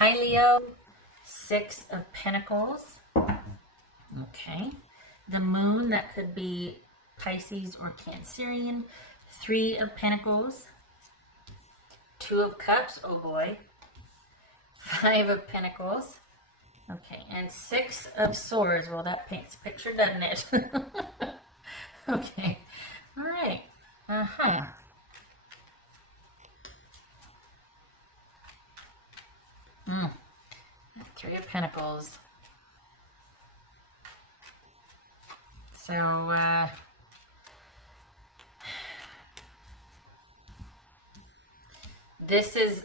Hi, Leo. Six of Pentacles. Okay. The moon, that could be Pisces or Cancerian. Three of Pentacles. Two of Cups. Oh, boy. Five of Pentacles. Okay. And Six of Swords. Well, that paints a picture, doesn't it? Okay. All right. Uh-huh. Three of Pentacles. So, this is,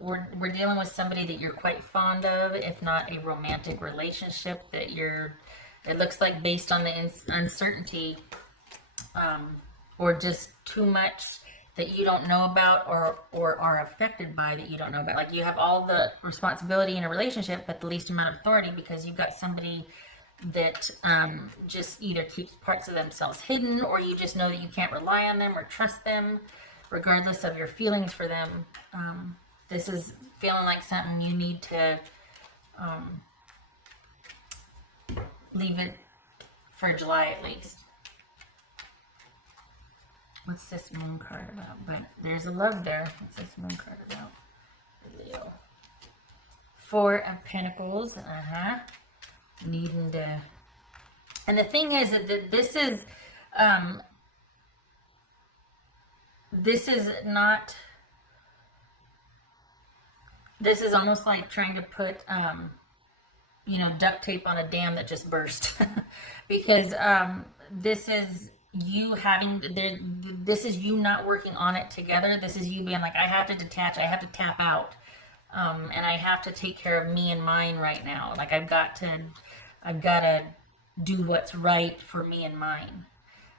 we're dealing with somebody that you're quite fond of, if not a romantic relationship that you're, it looks like based on the uncertainty, or just too much that you don't know about or are affected by that you don't know about. Like you have all the responsibility in a relationship, but the least amount of authority because you've got somebody that just either keeps parts of themselves hidden, or you just know that you can't rely on them or trust them, regardless of your feelings for them. This is feeling like something you need to leave it for July at least. What's this moon card about? But there's a love there. What's this moon card about? Leo. Four of Pentacles. Needing to. And the thing is that this is not. This is almost like trying to put, duct tape on a dam that just burst, because this is you having this is you not working on it together. This is you being like, I have to detach, I have to tap out, and I have to take care of me and mine right now. Like I've got to do what's right for me and mine,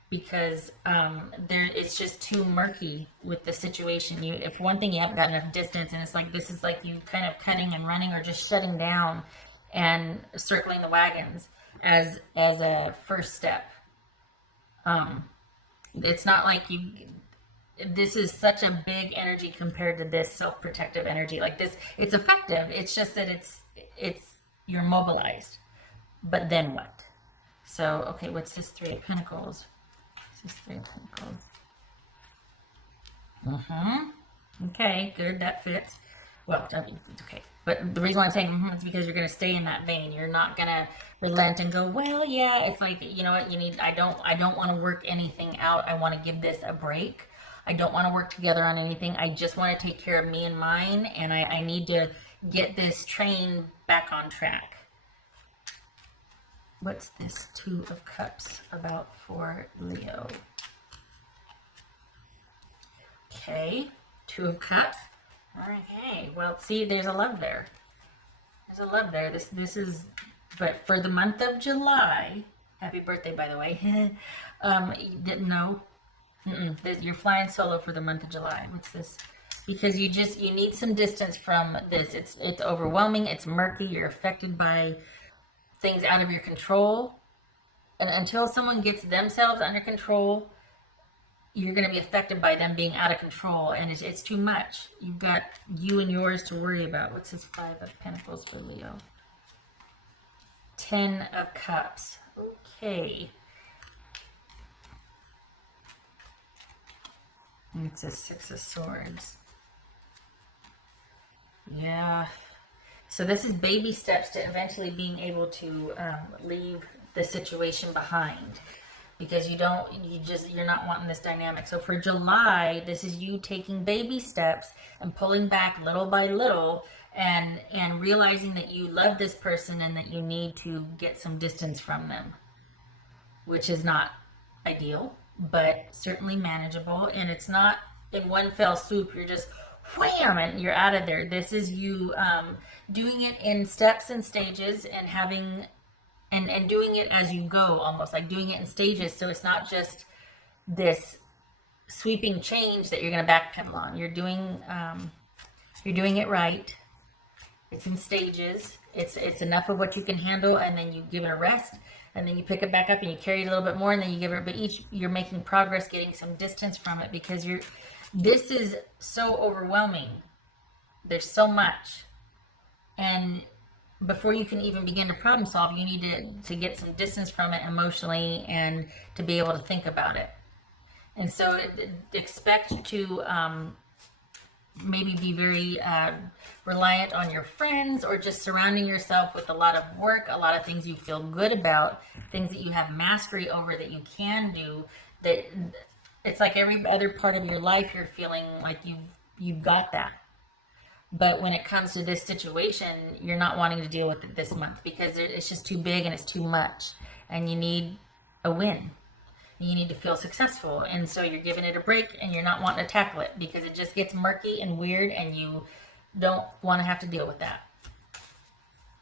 because it's just too murky with the situation. If one thing, you haven't got enough distance, and it's like this is like you kind of cutting and running, or just shutting down and circling the wagons as a first step. It's not like this is such a big energy compared to this self-protective energy. Like this, it's effective. It's just that you're mobilized. But then what? So, okay, what's this Three of Pentacles? What's this Three of Pentacles? Okay, good, that fits. Well, it's okay. But the reason why I'm saying is because you're going to stay in that vein. You're not going to relent and go, well, yeah, it's like, you know what, I don't want to work anything out. I want to give this a break. I don't want to work together on anything. I just want to take care of me and mine, and I need to get this train back on track. What's this Two of Cups about for Leo? Okay, Two of Cups. Okay, well, see, there's a love there. There's a love there. This is, but for the month of July, happy birthday, by the way. Didn't know. You're flying solo for the month of July. What's this? Because you need some distance from this. It's overwhelming. It's murky. You're affected by things out of your control. And until someone gets themselves under control, you're going to be affected by them being out of control, and it's too much. You've got you and yours to worry about. What's this Five of Pentacles for Leo? Ten of Cups. Okay. And it's a Six of Swords. Yeah. So this is baby steps to eventually being able to leave the situation behind. Because you're not wanting this dynamic. So for July, this is you taking baby steps and pulling back little by little, and realizing that you love this person and that you need to get some distance from them, which is not ideal, but certainly manageable. And it's not in one fell swoop. You're just wham, and you're out of there. This is you doing it in steps and stages, and having and doing it as you go, almost like doing it in stages. So it's not just this sweeping change that you're going to backpedal on. You're doing it right. It's in stages. It's enough of what you can handle, and then you give it a rest, and then you pick it back up and you carry it a little bit more, and then you give it. But you're making progress, getting some distance from it, because this is so overwhelming. There's so much. And before you can even begin to problem solve, you need to get some distance from it emotionally and to be able to think about it. And so expect to maybe be very reliant on your friends, or just surrounding yourself with a lot of work, a lot of things you feel good about, things that you have mastery over that you can do, that it's like every other part of your life you're feeling like you've got that. But when it comes to this situation, you're not wanting to deal with it this month because it's just too big and it's too much, and you need a win. You need to feel successful, and so you're giving it a break and you're not wanting to tackle it because it just gets murky and weird, and you don't want to have to deal with that.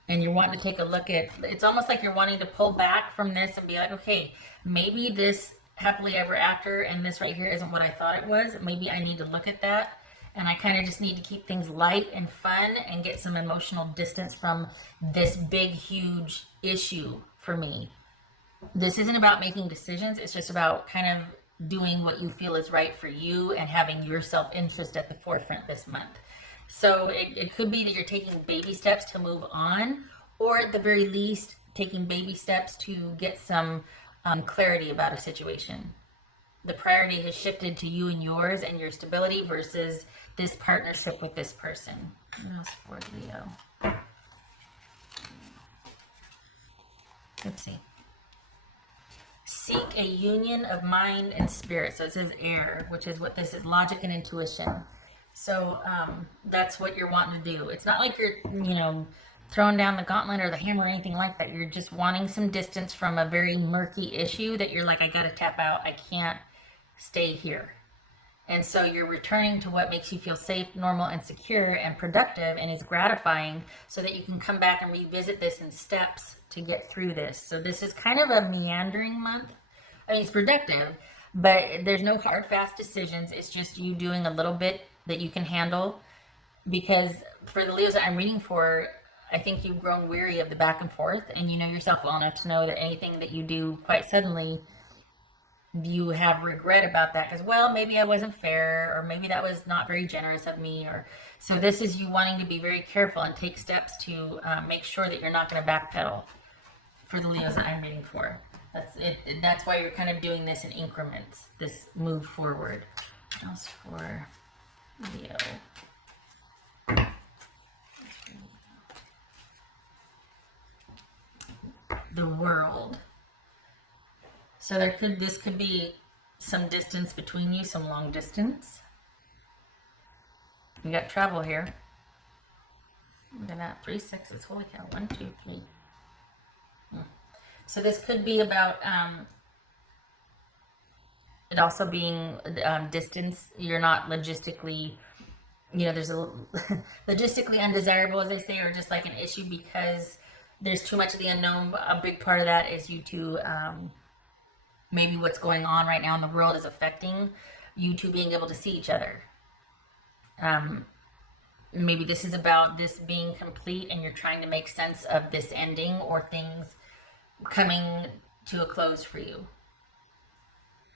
And you're wanting to take a look at, it's almost like you're wanting to pull back from this and be like, okay, maybe this happily ever after and this right here isn't what I thought it was. Maybe I need to look at that, and I kind of just need to keep things light and fun and get some emotional distance from this big, huge issue for me. This isn't about making decisions. It's just about kind of doing what you feel is right for you and having your self-interest at the forefront this month. So it could be that you're taking baby steps to move on, or at the very least, taking baby steps to get some clarity about a situation. The priority has shifted to you and yours and your stability versus this partnership with this person. What else for Leo? Let's see. Seek a union of mind and spirit. So it says air, which is what this is, logic and intuition. So that's what you're wanting to do. It's not like you're, throwing down the gauntlet or the hammer or anything like that. You're just wanting some distance from a very murky issue that you're like, I got to tap out. I can't stay here. And so you're returning to what makes you feel safe, normal, and secure and productive and is gratifying, so that you can come back and revisit this in steps to get through this. So this is kind of a meandering month. I mean, it's productive, but there's no hard, fast decisions. It's just you doing a little bit that you can handle, because for the Leos that I'm reading for, I think you've grown weary of the back and forth, and you know yourself well enough to know that anything that you do quite suddenly, you have regret about that, because, well, maybe I wasn't fair, or maybe that was not very generous of me, or so this is you wanting to be very careful and take steps to make sure that you're not going to backpedal for the Leos that I'm reading for. That's it. That's why you're kind of doing this in increments, this move forward. What else for Leo? The World. So this could be some distance between you, some long distance. You got travel here. Look at that, 3 6s. Holy cow! 1 2 3. So this could be about it also being distance. You're not logistically, there's a logistically undesirable, as they say, or just like an issue because there's too much of the unknown. A big part of that is you two, maybe what's going on right now in the world is affecting you two being able to see each other. Maybe this is about this being complete and you're trying to make sense of this ending or things coming to a close for you.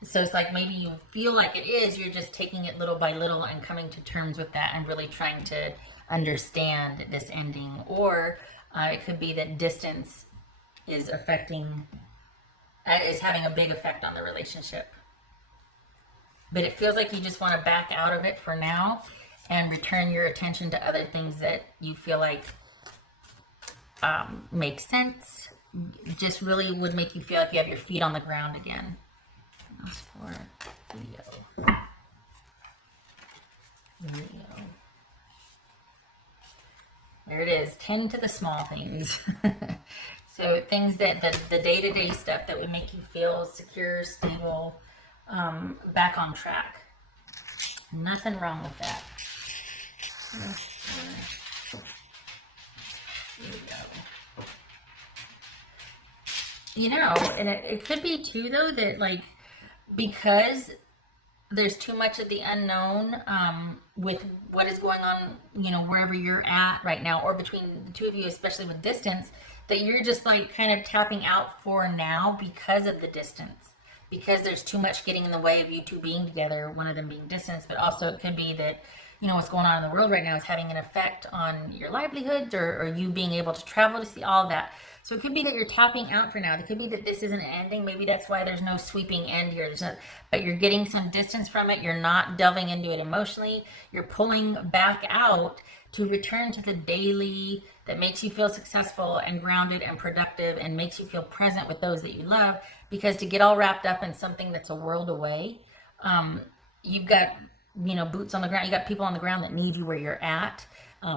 So it's like maybe you feel like it is, you're just taking it little by little and coming to terms with that and really trying to understand this ending. Or it could be that distance is having a big effect on the relationship. But it feels like you just want to back out of it for now and return your attention to other things that you feel like make sense. Just really would make you feel like you have your feet on the ground again. That's for Leo. There it is. Tend to the small things. So things that the day-to-day stuff that would make you feel secure, stable, back on track. Nothing wrong with that. Here we go. And it could be too, though, that because there's too much of the unknown with what is going on, wherever you're at right now, or between the two of you, especially with distance, that you're just kind of tapping out for now because of the distance, because there's too much getting in the way of you two being together, one of them being distance. But also it could be that you know, what's going on in the world right now is having an effect on your livelihoods, or you being able to travel to see all that. So it could be that you're tapping out for now. It could be that this isn't ending. Maybe that's why there's no sweeping end here. But you're getting some distance from it. You're not delving into it emotionally. You're pulling back out to return to the daily that makes you feel successful and grounded and productive and makes you feel present with those that you love. Because to get all wrapped up in something that's a world away, you've got, you know, boots on the ground. You got people on the ground that need you where you're at.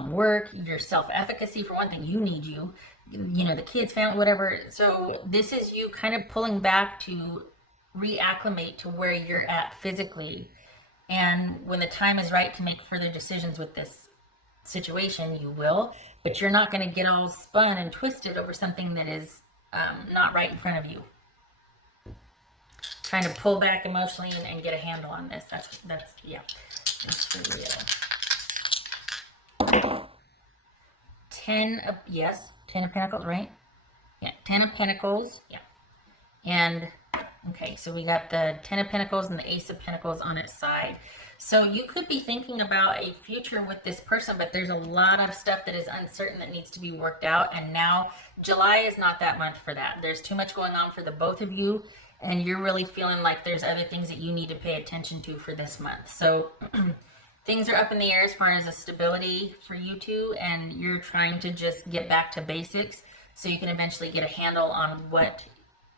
Work, your self-efficacy, for one thing, you need you know, the kids, family, whatever. So this is you kind of pulling back to reacclimate to where you're at physically. And when the time is right to make further decisions with this situation, you will, but you're not going to get all spun and twisted over something that is not right in front of you. Trying to pull back emotionally and get a handle on this. That's yeah, that's for real. 10 of Pentacles, right? Yeah, 10 of Pentacles, yeah. And, okay, so we got the 10 of Pentacles and the Ace of Pentacles on its side. So you could be thinking about a future with this person, but there's a lot of stuff that is uncertain that needs to be worked out. And now July is not that month for that. There's too much going on for the both of you. And you're really feeling like there's other things that you need to pay attention to for this month. So things are up in the air as far as a stability for you two, and you're trying to just get back to basics so you can eventually get a handle on what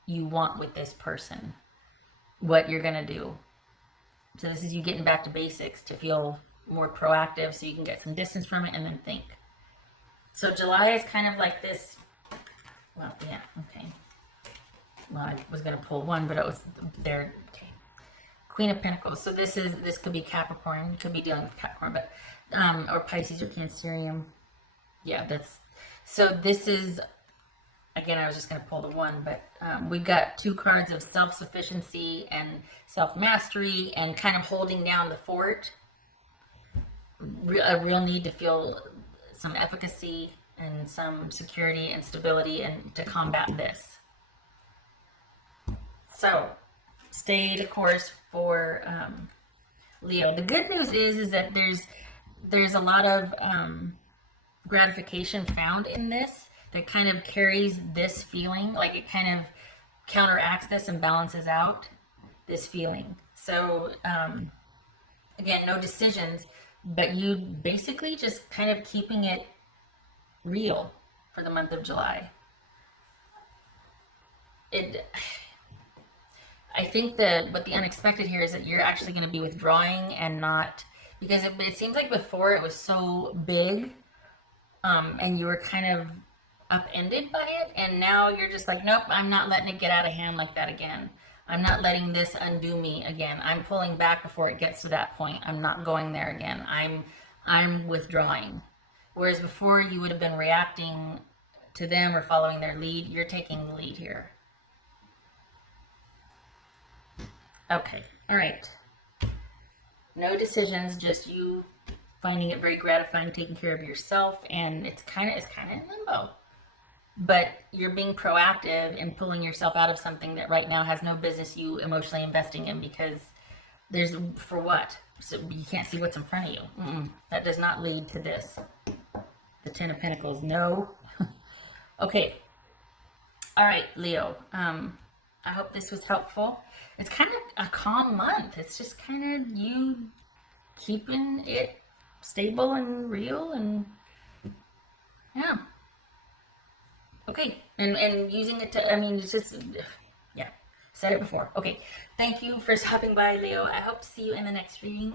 you want with this person, what you're going to do. So this is you getting back to basics to feel more proactive so you can get some distance from it and then think. So July is kind of like this. Well, yeah, okay. Well, I was going to pull one, but it was there. Okay. Queen of Pentacles. So this could be Capricorn. You could be dealing with Capricorn, but or Pisces or Cancerium. Yeah, so this is, again, I was just going to pull the one, but we've got two cards of self-sufficiency and self-mastery and kind of holding down the fort. A real need to feel some efficacy and some security and stability and to combat this. So stay the course for Leo. The good news is that there's a lot of gratification found in this that kind of carries this feeling, like it kind of counteracts this and balances out this feeling. So again, no decisions, but you basically just kind of keeping it real for the month of July. I think that what the unexpected here is that you're actually going to be withdrawing and not, because it seems like before it was so big and you were kind of upended by it, and now you're just like, nope, I'm not letting it get out of hand like that again. I'm not letting this undo me again. I'm pulling back before it gets to that point. I'm not going there again. I'm withdrawing. Whereas before you would have been reacting to them or following their lead, you're taking the lead here. Okay, all right. No decisions, just you finding it very gratifying, taking care of yourself, and it's kind of in limbo. But you're being proactive and pulling yourself out of something that right now has no business you emotionally investing in, because there's, for what? So you can't see what's in front of you. That does not lead to this. The 10 of Pentacles, no. Okay. All right, Leo. I hope this was helpful. It's kind of a calm month. It's just kind of you keeping it stable and real, and yeah. Okay, and using it to, I mean, it's just, yeah, said it before. Okay, thank you for stopping by, Leo. I hope to see you in the next reading.